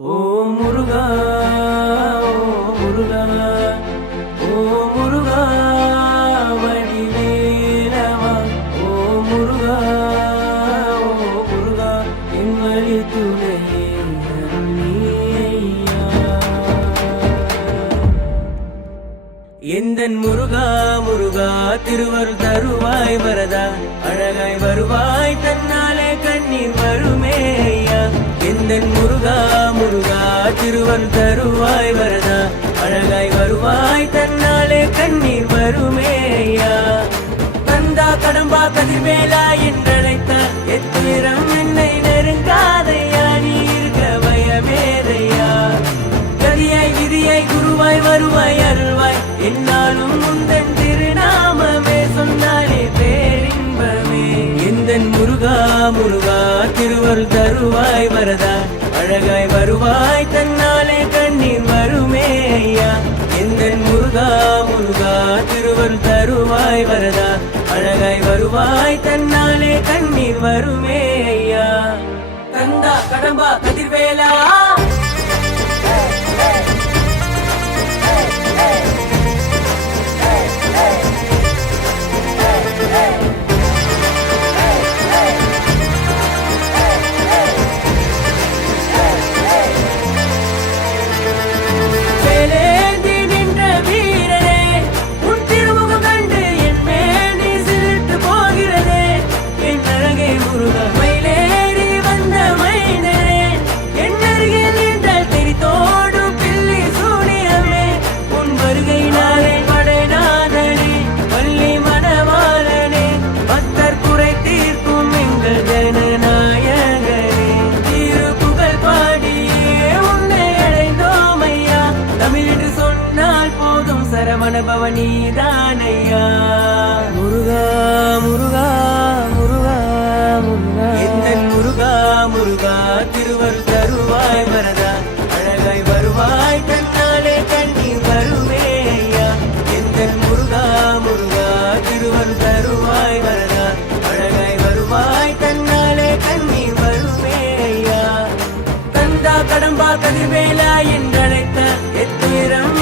ஓ முருகா ஓ முருகா ஓ முருகா வடிவேலவா ஓ முருகா ஓ முருகா என் வழி துணையே நீயா எந்தன் முருகா முருகா திருவருள் தருவாய் வரதா அழகாய் வருவாய் தன்னாலே கண்ணீர் வருமே ஐயா எந்தன் முருகா முருகா திருவருள் தருவாய் வரதா அழகாய் வருவாய் தன்னாலே கண்ணீர் வருமே ஐயா கந்தா கடம்பா கதிர்வேலா என்றழைத்த எத்திரம் என்னை நெருங்காதையா நீ இருக்க பயமேதையா கதியாய் விதியாய் குருவாய் வருவாய் அருள்வாய் என்னாலும் முந்தன் திருநாமமே சொன்னாலே பேரின்பமே எந்தன் முருகா முருகா திருவருள் தருவாய் வரதா அழகாய் வருவாய் தன்னாலே கண்ணீர் வருமே ஐயா எந்தன் முருகா முருகா திருவருள் தருவாய் வரதா அழகாய் வருவாய் தன்னாலே கண்ணீர் வருமே ஐயா கந்தா கடம்பா கதிர்வேலா சரவணபவனி தானையா முருகா முருகா முருகா முருகா எந்தன் முருகா முருகா திருவருள் தருவாய் வரதா அழகாய் வருவாய் தன்னாலே கண்ணீர் வருமே ஐயா எந்தன் முருகா முருகா திருவருள் தருவாய் வரதா அழகாய் வருவாய் தன்னாலே கண்ணீர் வருமே ஐயா கந்தா கடம்பா கதிர்வேலா என்றழைத்த எத்திரம்